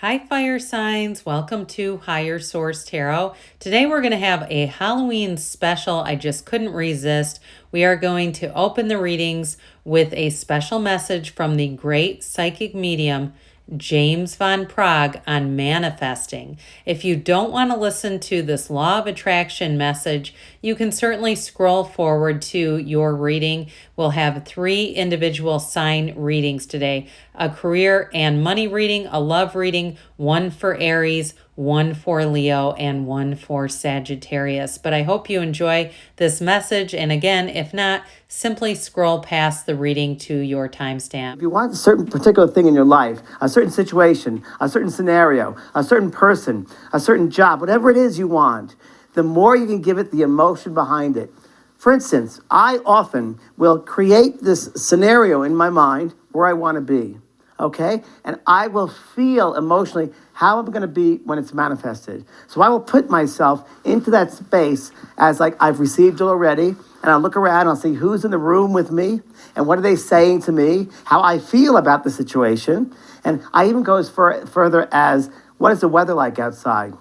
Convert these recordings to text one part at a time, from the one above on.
Hi, fire signs. Welcome to Higher Source Tarot. Today we're going to have a Halloween special. I just couldn't resist. We are going to open the readings with a special message from the great psychic medium, James Van Praagh, on manifesting. If you don't want to listen to this law of attraction message, you can certainly scroll forward to your reading. We'll have 3 individual sign readings today: a career and money reading, a love reading, one for Aries, one for Leo, and one for Sagittarius. But I hope you enjoy this message. And again, if not, simply scroll past the reading to your timestamp. If you want a certain particular thing in your life, a certain situation, a certain scenario, a certain person, a certain job, whatever it is you want, the more you can give it the emotion behind it. For instance, I often will create this scenario in my mind where I want to be, okay? And I will feel emotionally how I'm going to be when it's manifested. So I will put myself into that space as like I've received it already, and I'll look around and I'll see who's in the room with me and what are they saying to me, how I feel about the situation. And I even go as further as, what is the weather like outside?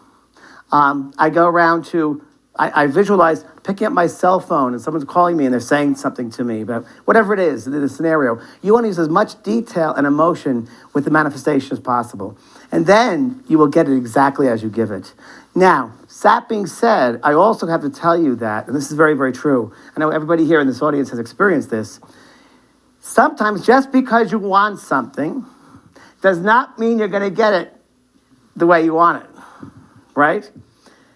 I go around to, I visualize picking up my cell phone and someone's calling me and they're saying something to me about whatever it is, the scenario. You want to use as much detail and emotion with the manifestation as possible. And then you will get it exactly as you give it. Now, that being said, I also have to tell you that, and this is very, very true. I know everybody here in this audience has experienced this. Sometimes just because you want something does not mean you're going to get it the way you want it, right?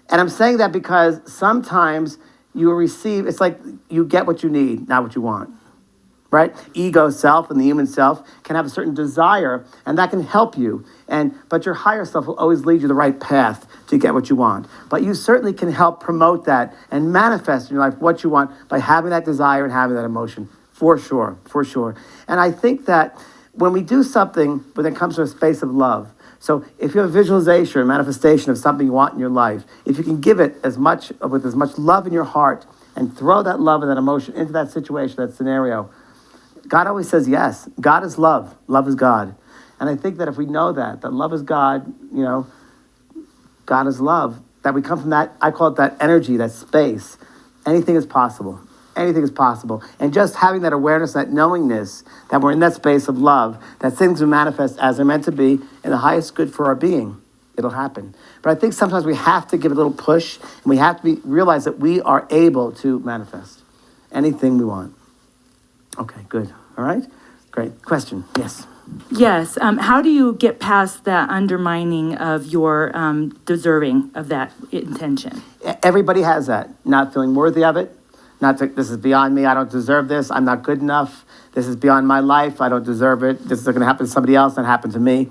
And I'm saying that because sometimes you receive, it's like you get what you need, not what you want, right? Ego self and the human self can have a certain desire, and that can help you. But your higher self will always lead you the right path to get what you want. But you certainly can help promote that and manifest in your life what you want by having that desire and having that emotion, for sure, for sure. And I think that when we do something when it comes to a space of love, so if you have a visualization or manifestation of something you want in your life, if you can give it with as much love in your heart and throw that love and that emotion into that situation, that scenario, God always says yes. God is love. Love is God. And I think that if we know that love is God, God is love, that we come from that, I call it that energy, that space, anything is possible. Anything is possible. And just having that awareness, that knowingness that we're in that space of love, that things will manifest as they're meant to be in the highest good for our being, it'll happen. But I think sometimes we have to give it a little push, and we have to realize that we are able to manifest anything we want. Okay, good. All right? Great. Question. Yes. Yes. How do you get past that undermining of your deserving of that intention? Everybody has that. Not feeling worthy of it. This is beyond me. I don't deserve this. I'm not good enough. This is beyond my life. I don't deserve it. This is going to happen to somebody else, not happen to me.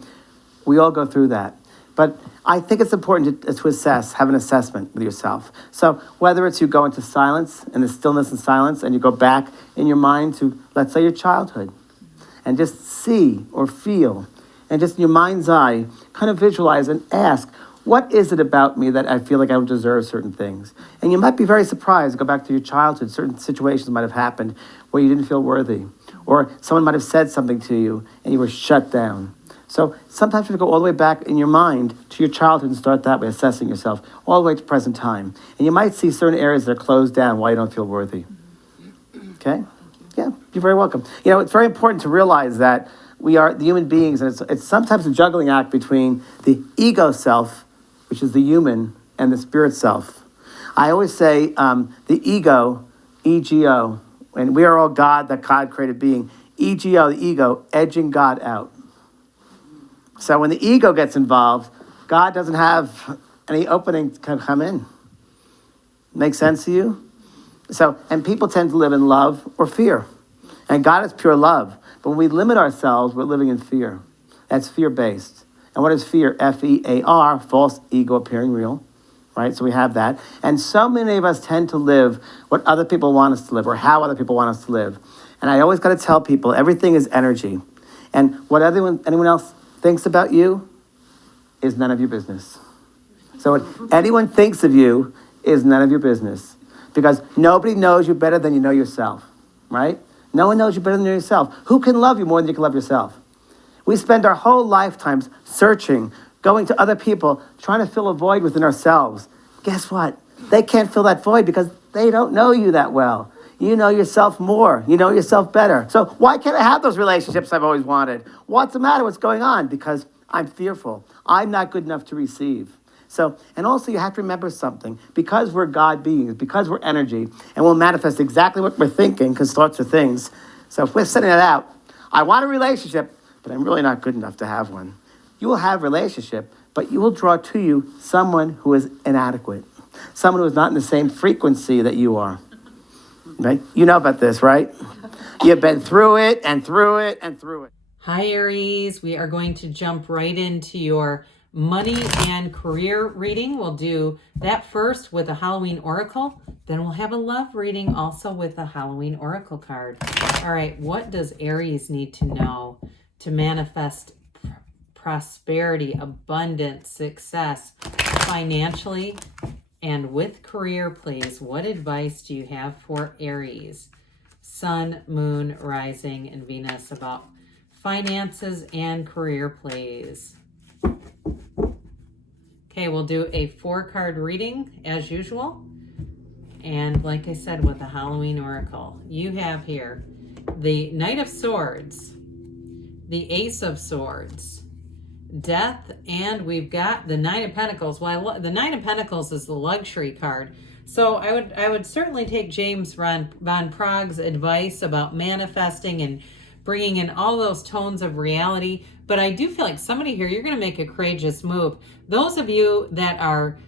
We all go through that. But I think it's important to assess, have an assessment with yourself. So whether it's you go into silence and the stillness and silence and you go back in your mind to, let's say, your childhood and just see or feel and just in your mind's eye kind of visualize and ask, what is it about me that I feel like I don't deserve certain things? And you might be very surprised, go back to your childhood, certain situations might have happened where you didn't feel worthy, or someone might have said something to you and you were shut down. So sometimes you have to go all the way back in your mind to your childhood and start that way, assessing yourself, all the way to present time. And you might see certain areas that are closed down why you don't feel worthy. Okay? Yeah, you're very welcome. It's very important to realize that we are the human beings, and it's sometimes a juggling act between the ego self, which is the human, and the spirit self. I always say the ego, ego, and we are all God, that God created being. Ego, the ego, edging God out. So when the ego gets involved, God doesn't have any opening to come in. Make sense to you? So, and people tend to live in love or fear. And God is pure love. But when we limit ourselves, we're living in fear. That's fear-based. And what is fear? F-E-A-R, false ego appearing real, right? So we have that. And so many of us tend to live what other people want us to live or how other people want us to live. And I always got to tell people, everything is energy. And what anyone else thinks about you is none of your business. So what anyone thinks of you is none of your business. Because nobody knows you better than you know yourself, right? No one knows you better than yourself. Who can love you more than you can love yourself? We spend our whole lifetimes searching, going to other people, trying to fill a void within ourselves. Guess what? They can't fill that void because they don't know you that well. You know yourself more. You know yourself better. So why can't I have those relationships I've always wanted? What's the matter? What's going on? Because I'm fearful. I'm not good enough to receive. So, and also you have to remember something. Because we're God beings, because we're energy, and we'll manifest exactly what we're thinking, because thoughts are things. So if we're sending it out, I want a relationship, but I'm really not good enough to have one. You will have a relationship, but you will draw to you someone who is inadequate. Someone who is not in the same frequency that you are. Right? You know about this, right? You've been through it and through it and through it. Hi, Aries. We are going to jump right into your money and career reading. We'll do that first with a Halloween oracle. Then we'll have a love reading also with a Halloween oracle card. All right, what does Aries need to know to manifest prosperity, abundance, success financially and with career, please? What advice do you have for Aries? Sun, Moon, Rising, and Venus about finances and career, please. Okay, we'll do a 4-card reading as usual. And like I said, with the Halloween oracle, you have here the Knight of Swords, the Ace of Swords, Death, and we've got the Nine of Pentacles. Well, the Nine of Pentacles is the luxury card. So I would certainly take James Van Prague's advice about manifesting and bringing in all those tones of reality. But I do feel like somebody here, you're going to make a courageous move. Those of you that are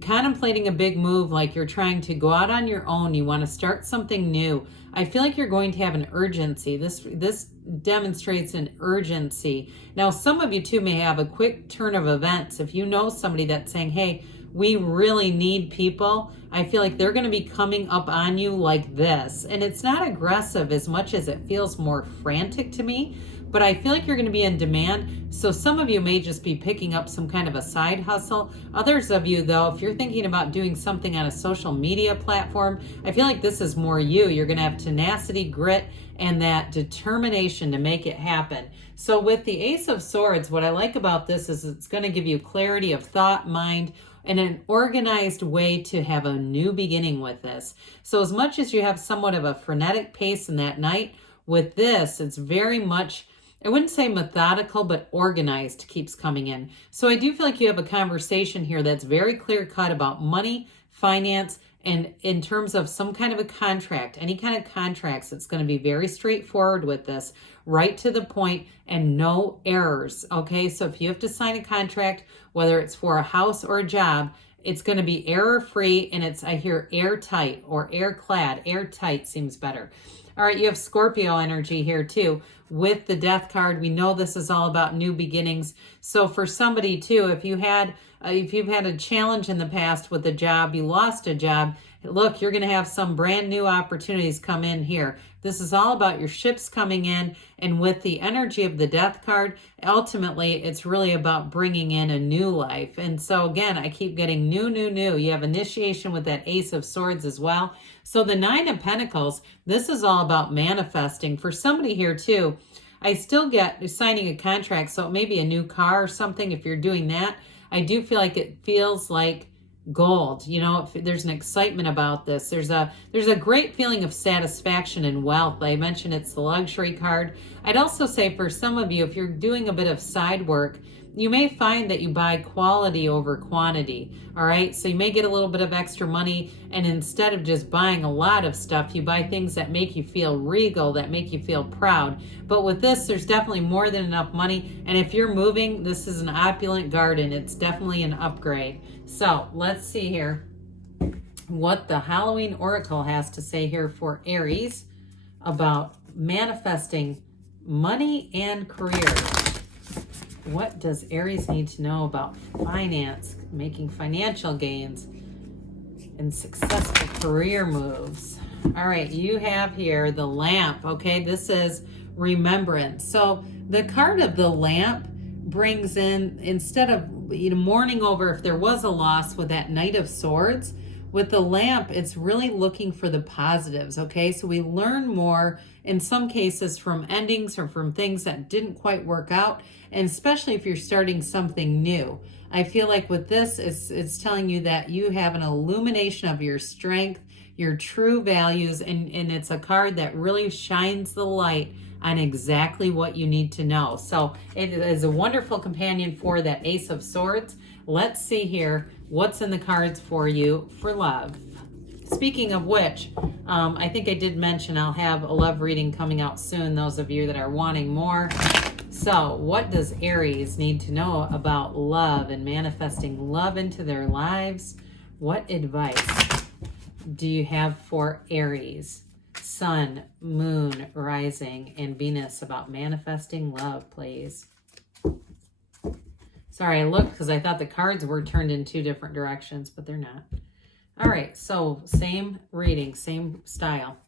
contemplating a big move, like you're trying to go out on your own, you want to start something new, I feel like you're going to have an urgency. This demonstrates an urgency. Now, some of you too may have a quick turn of events. If you know somebody that's saying, hey, we really need people, I feel like they're going to be coming up on you like this. And it's not aggressive as much as it feels more frantic to me, but I feel like you're going to be in demand. So some of you may just be picking up some kind of a side hustle. Others of you, though, if you're thinking about doing something on a social media platform, I feel like this is more you. You're going to have tenacity, grit, and that determination to make it happen. So with the Ace of Swords, what I like about this is it's going to give you clarity of thought, mind, and an organized way to have a new beginning with this. So as much as you have somewhat of a frenetic pace in that night, with this, it's very much, I wouldn't say methodical, but organized keeps coming in. So I do feel like you have a conversation here that's very clear cut about money, finance, and in terms of some kind of a contract, any kind of contracts, it's going to be very straightforward with this, right to the point and no errors. Okay, so if you have to sign a contract, whether it's for a house or a job, it's going to be error-free, and it's, I hear airtight or air-clad. Airtight seems better. All right, you have Scorpio energy here too. With the Death card, we know this is all about new beginnings. So for somebody too, if you've had a challenge in the past with a job, you lost a job, look, you're going to have some brand new opportunities come in here. This is all about your ships coming in, and with the energy of the Death card, ultimately, it's really about bringing in a new life. And so again, I keep getting new. You have initiation with that Ace of Swords as well. So the Nine of Pentacles, this is all about manifesting. For somebody here too, I still get signing a contract, so it may be a new car or something. If you're doing that, I do feel like it feels like gold. You know, there's an excitement about this. There's a great feeling of satisfaction and wealth. I mentioned it's the luxury card. I'd also say for some of you, if you're doing a bit of side work, you may find that you buy quality over quantity. All right, so you may get a little bit of extra money, and instead of just buying a lot of stuff, you buy things that make you feel regal, that make you feel proud. But with this, there's definitely more than enough money, and if you're moving, this is an opulent garden. It's definitely an upgrade. So let's see here what the Halloween Oracle has to say here for Aries about manifesting money and career. What does Aries need to know about finance, making financial gains, and successful career moves? All right, you have here the lamp. Okay, this is remembrance. So the card of the lamp brings in, instead of mourning over if there was a loss with that Knight of Swords, With the lamp, it's really looking for the positives, okay? So we learn more in some cases from endings or from things that didn't quite work out, and especially if you're starting something new. I feel like with this, it's telling you that you have an illumination of your strength, your true values, and it's a card that really shines the light on exactly what you need to know. So it is a wonderful companion for that Ace of Swords. Let's see here what's in the cards for you for love. Speaking of which, I think I did mention I'll have a love reading coming out soon, those of you that are wanting more. So what does Aries need to know about love and manifesting love into their lives? What advice do you have for Aries, Sun, Moon, Rising, and Venus about manifesting love, please? Sorry, I looked because I thought the cards were turned in two different directions, but they're not. All right, so same reading, same style.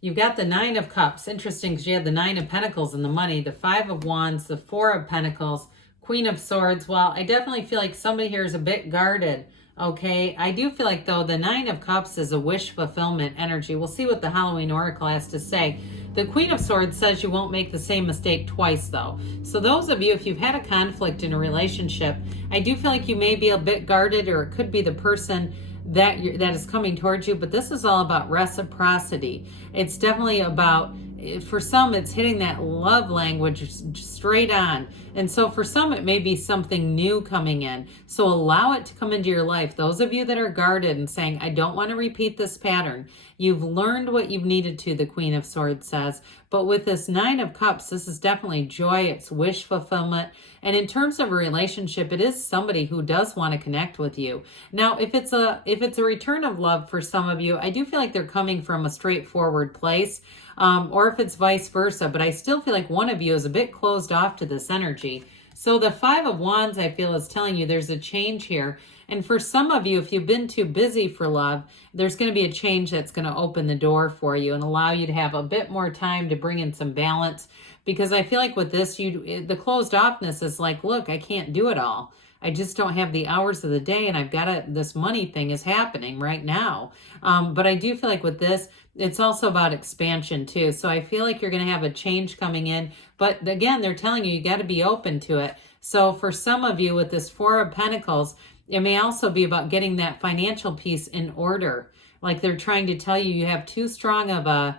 You've got the Nine of Cups. Interesting because you had the Nine of Pentacles and the money, the Five of Wands, the Four of Pentacles, Queen of Swords. Well, I definitely feel like somebody here is a bit guarded. Okay, I do feel like, though, the Nine of Cups is a wish fulfillment energy. We'll see what the Halloween Oracle has to say. The Queen of Swords says you won't make the same mistake twice, though. So those of you, if you've had a conflict in a relationship, I do feel like you may be a bit guarded, or it could be the person that is coming towards you. But this is all about reciprocity. It's definitely about, for some, it's hitting that love language straight on. And so for some, it may be something new coming in. So allow it to come into your life. Those of you that are guarded and saying, I don't want to repeat this pattern. You've learned what you've needed to, the Queen of Swords says. But with this Nine of Cups, this is definitely joy. It's wish fulfillment. And in terms of a relationship, it is somebody who does want to connect with you. Now, if it's a return of love for some of you, I do feel like they're coming from a straightforward place. Or if it's vice versa, but I still feel like one of you is a bit closed off to this energy. So the Five of Wands, I feel, is telling you there's a change here. And for some of you, if you've been too busy for love, there's going to be a change that's going to open the door for you and allow you to have a bit more time to bring in some balance. Because I feel like with this, the closed offness is like, look, I can't do it all. I just don't have the hours of the day, and I've got this money thing is happening right now. But I do feel like with this, it's also about expansion too. So I feel like you're going to have a change coming in. But again, they're telling you got to be open to it. So for some of you with this Four of Pentacles, it may also be about getting that financial piece in order. Like they're trying to tell you you have too strong of an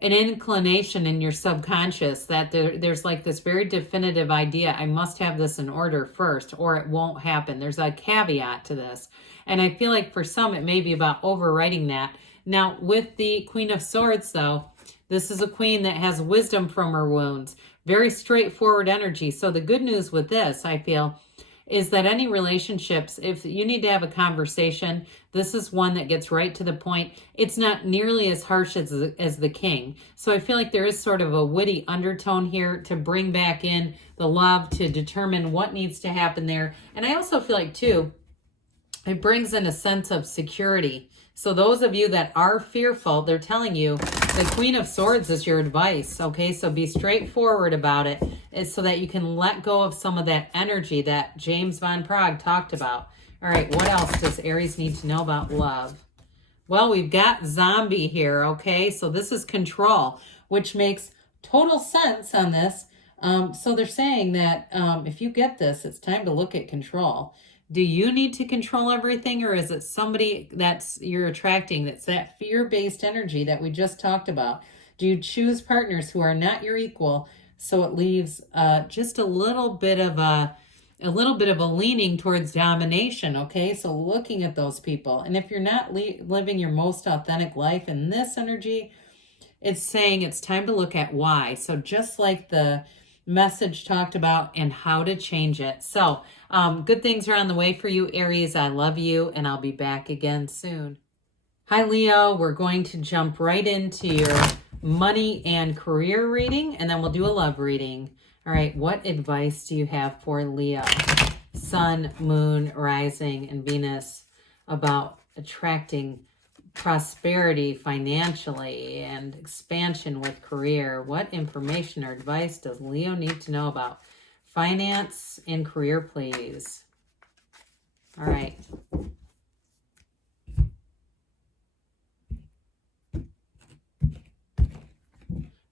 inclination in your subconscious that there's like this very definitive idea, I must have this in order first or it won't happen. There's a caveat to this. And I feel like for some, it may be about overwriting that. Now, with the Queen of Swords, though, this is a queen that has wisdom from her wounds. Very straightforward energy. So the good news with this, I feel, is that any relationships, if you need to have a conversation, this is one that gets right to the point. It's not nearly as harsh as the King. So I feel like there is sort of a witty undertone here to bring back in the love, to determine what needs to happen there. And I also feel like, too, it brings in a sense of security. So those of you that are fearful, they're telling you the Queen of Swords is your advice, okay? So be straightforward about it, is so that you can let go of some of that energy that James Van Praagh talked about. All right, what else does Aries need to know about love? Well, we've got zombie here, okay? So this is control, which makes total sense on this. So they're saying that if you get this, it's time to look at control. Do you need to control everything, or is it somebody that's you're attracting that's that fear-based energy that we just talked about? Do you choose partners who are not your equal, so it leaves just a little bit of a leaning towards domination, okay? So looking at those people. And if you're not living your most authentic life in this energy, it's saying it's time to look at why. So just like the message talked about and how to change it. So good things are on the way for you, Aries. I love you, and I'll be back again soon. Hi, Leo. We're going to jump right into your money and career reading, and then we'll do a love reading. All right, what advice do you have for Leo? Sun, Moon, Rising, and Venus about attracting prosperity financially and expansion with career. What information or advice does Leo need to know about finance and career, please? All right.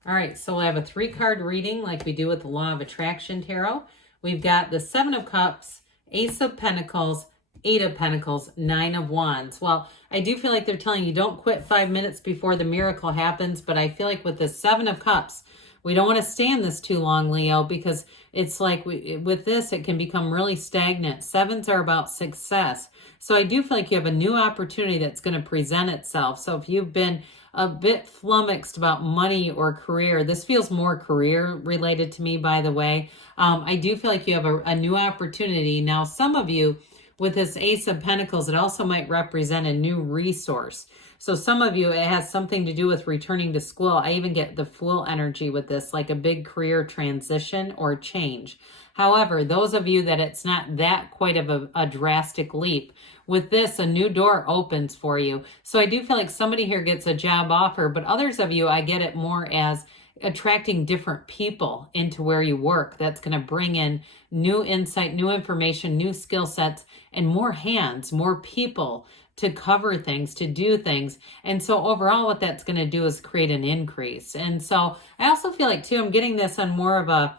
All right, so we'll have a 3-card reading like we do with the Law of Attraction Tarot. We've got the 7 of Cups, Ace of Pentacles, 8 of Pentacles, 9 of Wands. Well, I do feel like they're telling you don't quit 5 minutes before the miracle happens, but I feel like with the 7 of Cups, we don't want to stay in this too long, Leo, because it's like with this, it can become really stagnant. Sevens are about success. So I do feel like you have a new opportunity that's going to present itself. So if you've been a bit flummoxed about money or career, this feels more career related to me, by the way. I do feel like you have a new opportunity. Now, some of you, with this Ace of Pentacles, it also might represent a new resource. So some of you, it has something to do with returning to school. I even get the Fool energy with this, like a big career transition or change. However, those of you that it's not that quite of a drastic leap, with this, a new door opens for you. So I do feel like somebody here gets a job offer, but others of you, I get it more as attracting different people into where you work. That's going to bring in new insight, new information, new skill sets, and more hands, more people to cover things, to do things. And so overall, what that's going to do is create an increase. And so I also feel like, too, I'm getting this on more of a,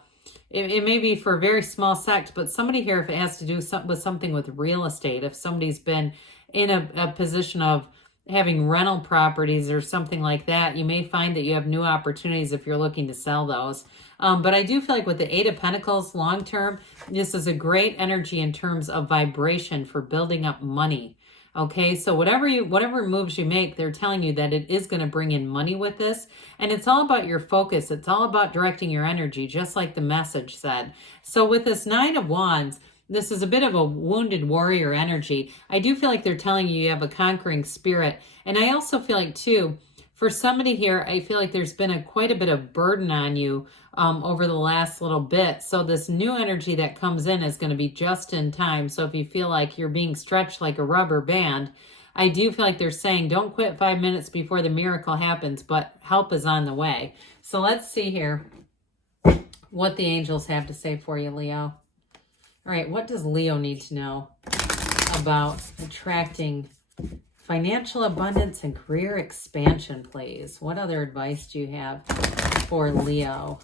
it may be for a very small sect, but somebody here, if it has to do with something with real estate, if somebody's been in a position of having rental properties or something like that, you may find that you have new opportunities if you're looking to sell those. But I do feel like with the 8 of Pentacles long term, this is a great energy in terms of vibration for building up money. Okay, so whatever moves you make, they're telling you that it is going to bring in money with this. And it's all about your focus. It's all about directing your energy, just like the message said. So with this 9 of Wands, this is a bit of a wounded warrior energy. I do feel like they're telling you you have a conquering spirit. And I also feel like, too, for somebody here, I feel like there's been quite a bit of burden on you over the last little bit. So this new energy that comes in is going to be just in time. So if you feel like you're being stretched like a rubber band, I do feel like they're saying don't quit 5 minutes before the miracle happens, but help is on the way. So let's see here what the angels have to say for you, Leo. All right, what does Leo need to know about attracting financial abundance and career expansion, please? What other advice do you have for Leo?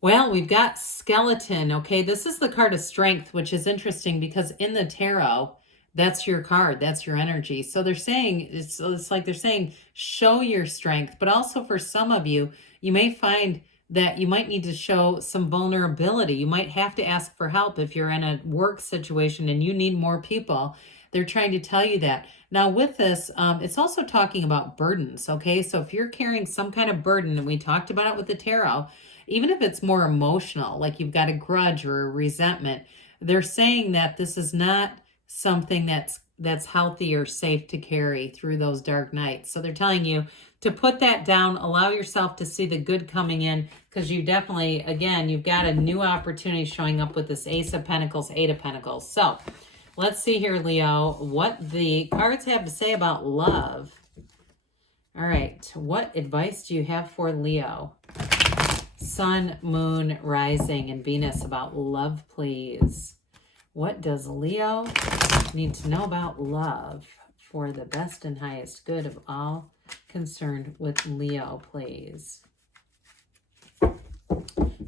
Well, we've got skeleton. Okay, this is the card of strength, which is interesting because in the tarot, that's your card, that's your energy. So they're saying, it's like they're saying, show your strength. But also for some of you, you may find that you might need to show some vulnerability. You might have to ask for help if you're in a work situation and you need more people. They're trying to tell you that. Now with this, it's also talking about burdens, okay? So if you're carrying some kind of burden, and we talked about it with the tarot, even if it's more emotional, like you've got a grudge or a resentment, they're saying that this is not something that's healthy or safe to carry through those dark nights. So they're telling you to put that down, allow yourself to see the good coming in, because you definitely, again, you've got a new opportunity showing up with this Ace of Pentacles, 8 of Pentacles. So let's see here, Leo, what the cards have to say about love. All right, what advice do you have for Leo? Sun, Moon, Rising, and Venus about love, please. What does Leo need to know about love for the best and highest good of all concerned with Leo, please?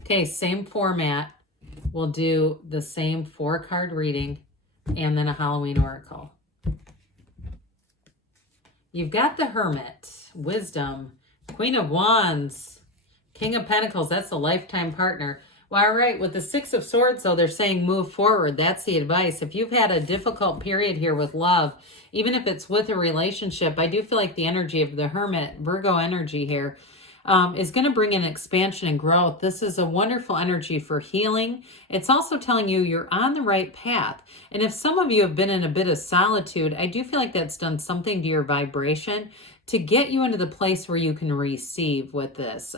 Okay, same format. We'll do the same 4-card reading and then a Halloween oracle. You've got the Hermit, Wisdom, Queen of Wands, King of Pentacles. That's a lifetime partner. Well, all right, with the 6 of Swords, though, they're saying move forward. That's the advice. If you've had a difficult period here with love, even if it's with a relationship, I do feel like the energy of the Hermit, Virgo energy here, is going to bring in expansion and growth. This is a wonderful energy for healing. It's also telling you you're on the right path. And if some of you have been in a bit of solitude, I do feel like that's done something to your vibration to get you into the place where you can receive with this.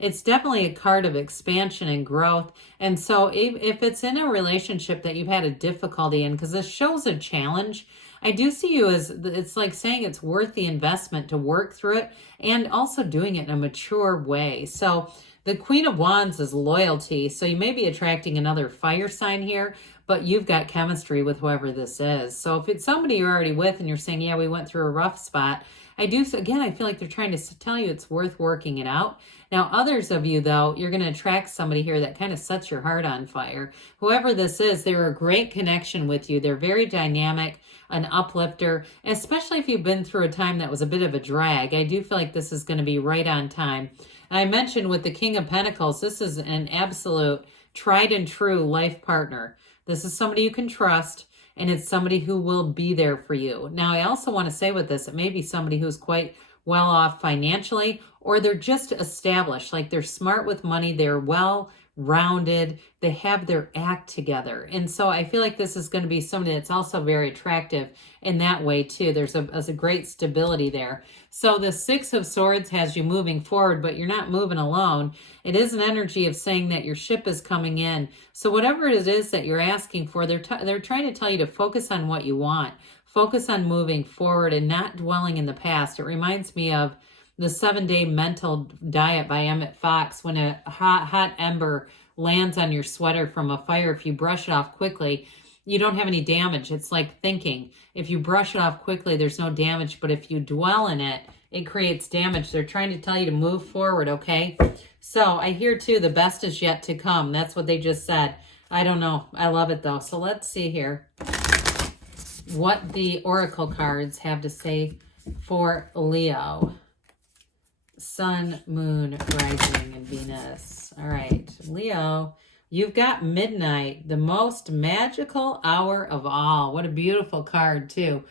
It's definitely a card of expansion and growth. And so if it's in a relationship that you've had a difficulty in, because this shows a challenge, I do see you as, it's like saying it's worth the investment to work through it and also doing it in a mature way. So the Queen of Wands is loyalty. So you may be attracting another fire sign here, but you've got chemistry with whoever this is. So if it's somebody you're already with and you're saying, yeah, we went through a rough spot, I feel like they're trying to tell you it's worth working it out. Now, others of you, though, you're going to attract somebody here that kind of sets your heart on fire. Whoever this is, they're a great connection with you. They're very dynamic, an uplifter, especially if you've been through a time that was a bit of a drag. I do feel like this is going to be right on time. I mentioned with the King of Pentacles, this is an absolute tried and true life partner. This is somebody you can trust, and it's somebody who will be there for you. Now, I also want to say with this, it may be somebody who's quite well off financially, or they're just established, like they're smart with money, they're well rounded, they have their act together. And so I feel like this is going to be somebody that's also very attractive in that way too. There's a great stability there. So the Six of Swords has you moving forward, but you're not moving alone. It is an energy of saying that your ship is coming in. So whatever it is that you're asking for, they're trying to tell you to focus on what you want. Focus on moving forward and not dwelling in the past. It reminds me of the 7-Day Mental Diet by Emmett Fox. When a hot ember lands on your sweater from a fire, if you brush it off quickly, you don't have any damage. It's like thinking. If you brush it off quickly, there's no damage. But if you dwell in it, it creates damage. They're trying to tell you to move forward, okay? So I hear, too, the best is yet to come. That's what they just said. I don't know. I love it, though. So let's see here what the oracle cards have to say for Leo. Sun, Moon, Rising, and Venus. All right, Leo, you've got midnight, the most magical hour of all. What a beautiful card, too.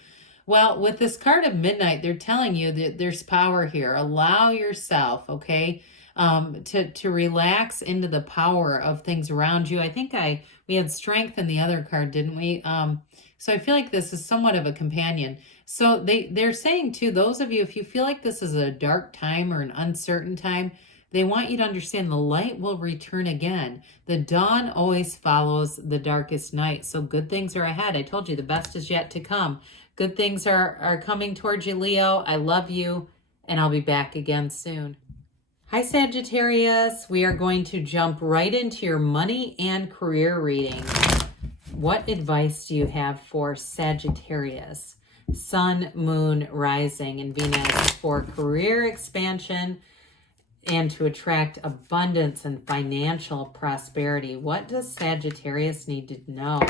Well, with this card of midnight, they're telling you that there's power here. Allow yourself, okay, to relax into the power of things around you. I think we had strength in the other card, didn't we? So I feel like this is somewhat of a companion. So they're saying too, those of you, if you feel like this is a dark time or an uncertain time, they want you to understand the light will return again. The dawn always follows the darkest night. So good things are ahead. I told you the best is yet to come. Good things are coming towards you, Leo. I love you, and I'll be back again soon. Hi, Sagittarius. We are going to jump right into your money and career reading. What advice do you have for Sagittarius? Sun, Moon, Rising, and Venus for career expansion and to attract abundance and financial prosperity. What does Sagittarius need to know?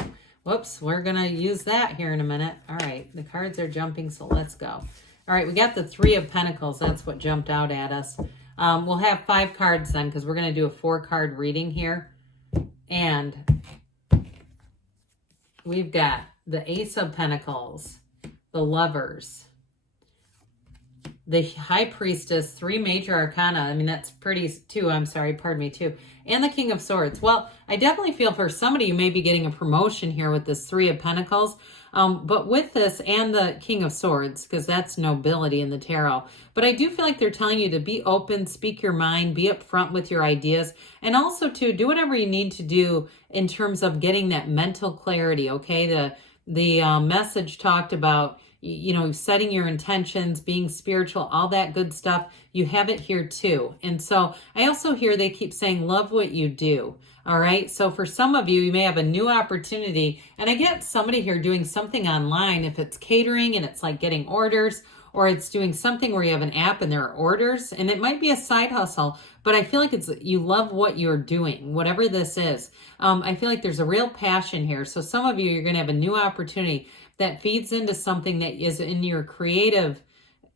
Whoops, we're going to use that here in a minute. All right, the cards are jumping, so let's go. All right, we got the Three of Pentacles. That's what jumped out at us. We'll have 5 cards then because we're going to do a 4-card reading here. And we've got the Ace of Pentacles, the Lovers, the High Priestess, 3 major arcana. I mean, that's pretty, too. And the King of Swords. Well, I definitely feel for somebody you may be getting a promotion here with this 3 of Pentacles. But with this and the King of Swords, because that's nobility in the tarot. But I do feel like they're telling you to be open, speak your mind, be upfront with your ideas, and also to do whatever you need to do in terms of getting that mental clarity, okay? The message talked about, setting your intentions, being spiritual, all that good stuff. You have it here too. And so I also hear they keep saying, love what you do. All right. So for some of you, you may have a new opportunity. And I get somebody here doing something online. If it's catering and it's like getting orders, or it's doing something where you have an app and there are orders, and it might be a side hustle, but I feel like you love what you're doing, whatever this is. I feel like there's a real passion here. So some of you, you're going to have a new opportunity that feeds into something that is in your creative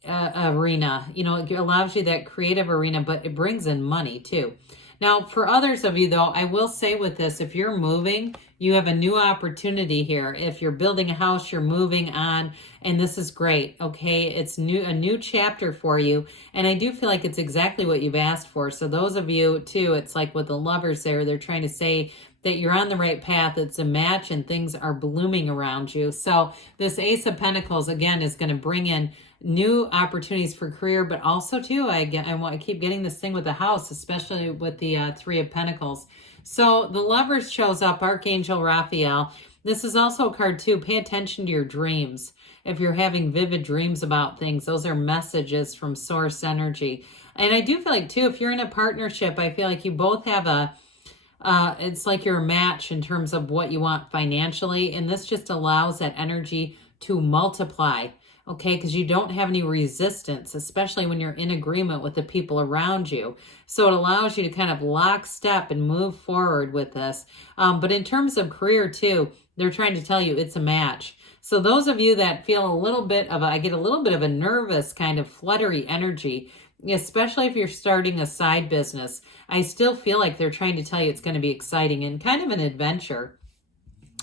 arena. It allows you that creative arena, but it brings in money too. Now, for others of you, though, I will say with this, if you're moving, you have a new opportunity here. If you're building a house, you're moving on, and this is great, okay? It's a new chapter for you, and I do feel like it's exactly what you've asked for. So those of you, too, it's like with the Lovers there, they're trying to say that you're on the right path. It's a match, and things are blooming around you. So this Ace of Pentacles, again, is going to bring in new opportunities for career, but also too, I keep getting this thing with the house, especially with the 3 of Pentacles. So the Lovers shows up, Archangel Raphael. This is also a card too. Pay attention to your dreams. If you're having vivid dreams about things, those are messages from source energy. And I do feel like too, if you're in a partnership, I feel like you both have it's like you're a match in terms of what you want financially. And this just allows that energy to multiply. okay? Because you don't have any resistance, especially when you're in agreement with the people around you. So it allows you to kind of lockstep and move forward with this. But in terms of career too, they're trying to tell you it's a match. So those of you that feel a little bit of I get a little bit of a nervous kind of fluttery energy, especially if you're starting a side business, I still feel like they're trying to tell you it's going to be exciting and kind of an adventure.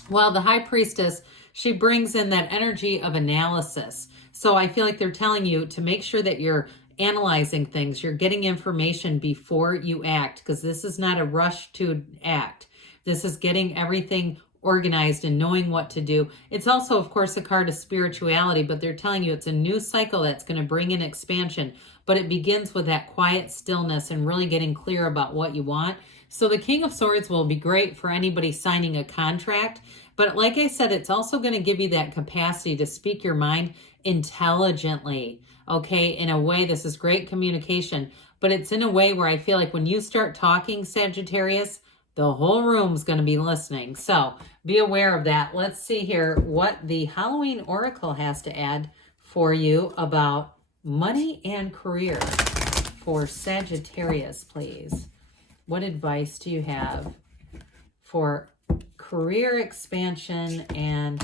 Well, the High Priestess, she brings in that energy of analysis. So I feel like they're telling you to make sure that you're analyzing things, you're getting information before you act, because this is not a rush to act. This is getting everything organized and knowing what to do. It's also, of course, a card of spirituality, but they're telling you it's a new cycle that's going to bring in expansion, but it begins with that quiet stillness and really getting clear about what you want. So the King of Swords will be great for anybody signing a contract. But like I said, it's also going to give you that capacity to speak your mind intelligently, okay? In a way, this is great communication, but it's in a way where I feel like when you start talking, Sagittarius, the whole room's going to be listening. So be aware of that. Let's see here what the Halloween Oracle has to add for you about money and career for Sagittarius, please. What advice do you have for career expansion and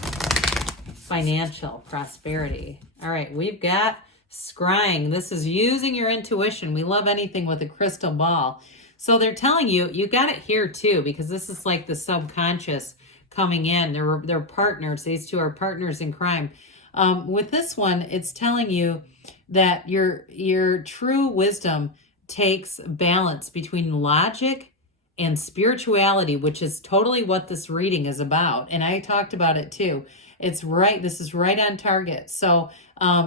financial prosperity? All right, we've got scrying. This is using your intuition. We love anything with a crystal ball. So they're telling you, you got it here too, because this is like the subconscious coming in. They're partners. These two are partners in crime. With this one, it's telling you that your true wisdom takes balance between logic and spirituality, which is totally what this reading is about. And I talked about it too. It's right. This is right on target. So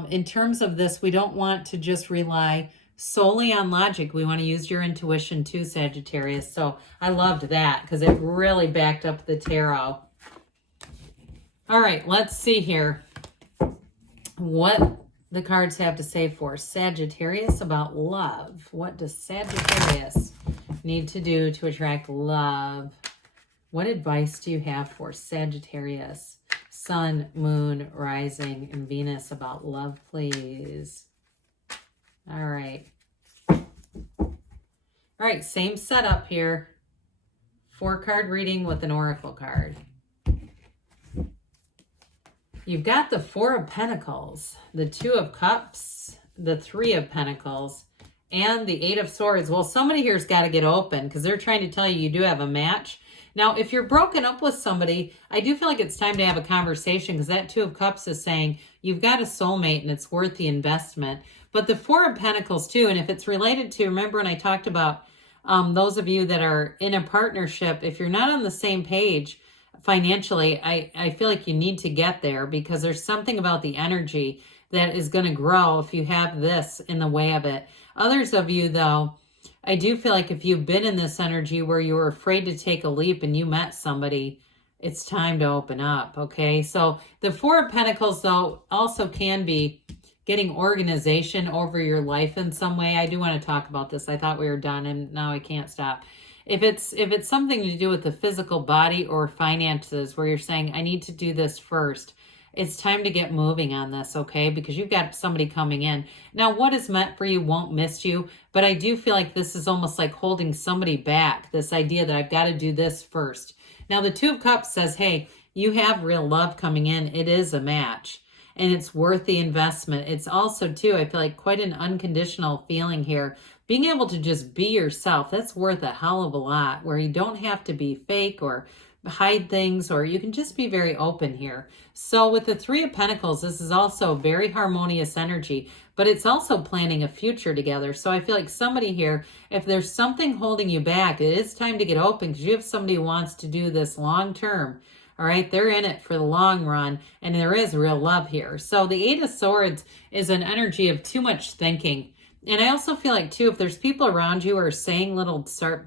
in terms of this, we don't want to just rely solely on logic. We want to use your intuition too, Sagittarius. So I loved that because it really backed up the tarot. All right, let's see here what the cards have to say for Sagittarius about love. What does Sagittarius need to do to attract love? What advice do you have for Sagittarius, Sun, Moon, Rising, and Venus about love, please? All right. All right, same setup here. 4-card reading with an oracle card. You've got the 4 of Pentacles, the 2 of Cups, the 3 of Pentacles, and the 8 of Swords. Well, somebody here's got to get open because they're trying to tell you do have a match. Now, if you're broken up with somebody, I do feel like it's time to have a conversation because that 2 of Cups is saying you've got a soulmate and it's worth the investment. But the 4 of Pentacles too, and if it's related to, remember when I talked about those of you that are in a partnership, if you're not on the same page financially, I feel like you need to get there because there's something about the energy that is going to grow if you have this in the way of it. Others of you, though, I do feel like if you've been in this energy where you were afraid to take a leap and you met somebody, it's time to open up, okay? So the 4 of Pentacles, though, also can be getting organization over your life in some way. I do want to talk about this. I thought we were done, and now I can't stop. If it's something to do with the physical body or finances where you're saying, I need to do this first, it's time to get moving on this, okay? Because you've got somebody coming in. Now, what is meant for you won't miss you, but I do feel like this is almost like holding somebody back, this idea that I've got to do this first. Now, the 2 of Cups says, hey, you have real love coming in. It is a match, and it's worth the investment. It's also, too, I feel like quite an unconditional feeling here. Being able to just be yourself, that's worth a hell of a lot, where you don't have to be fake or hide things, or you can just be very open here. So with the 3 of Pentacles, this is also very harmonious energy, but it's also planning a future together. So I feel like somebody here, if there's something holding you back, it is time to get open because you have somebody who wants to do this long term. All right, they're in it for the long run, and there is real love here. So the 8 of Swords is an energy of too much thinking. And I also feel like, too, if there's people around you who are saying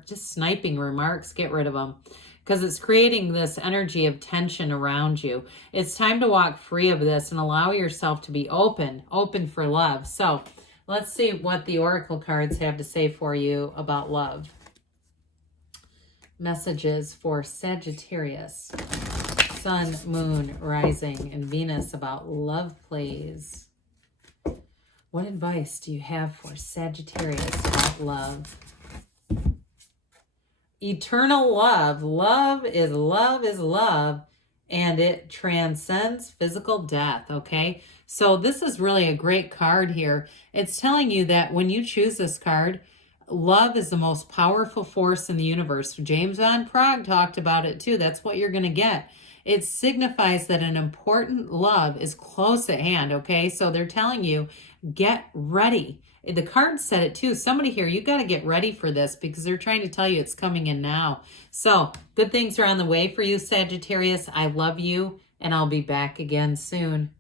just sniping remarks, get rid of them. Because it's creating this energy of tension around you. It's time to walk free of this and allow yourself to be open for love. So let's see what the oracle cards have to say for you about love. Messages for Sagittarius, Sun, Moon, Rising, and Venus about love, please. What advice do you have for Sagittarius about love? Eternal love. Love is love is love, and it transcends physical death, okay? So this is really a great card here. It's telling you that when you choose this card, love is the most powerful force in the universe. James Van Praagh talked about it too. That's what you're going to get. It signifies that an important love is close at hand, okay? So they're telling you, get ready. The card said it too. Somebody here, you got to get ready for this because they're trying to tell you it's coming in now. So good things are on the way for you, Sagittarius. I love you, and I'll be back again soon.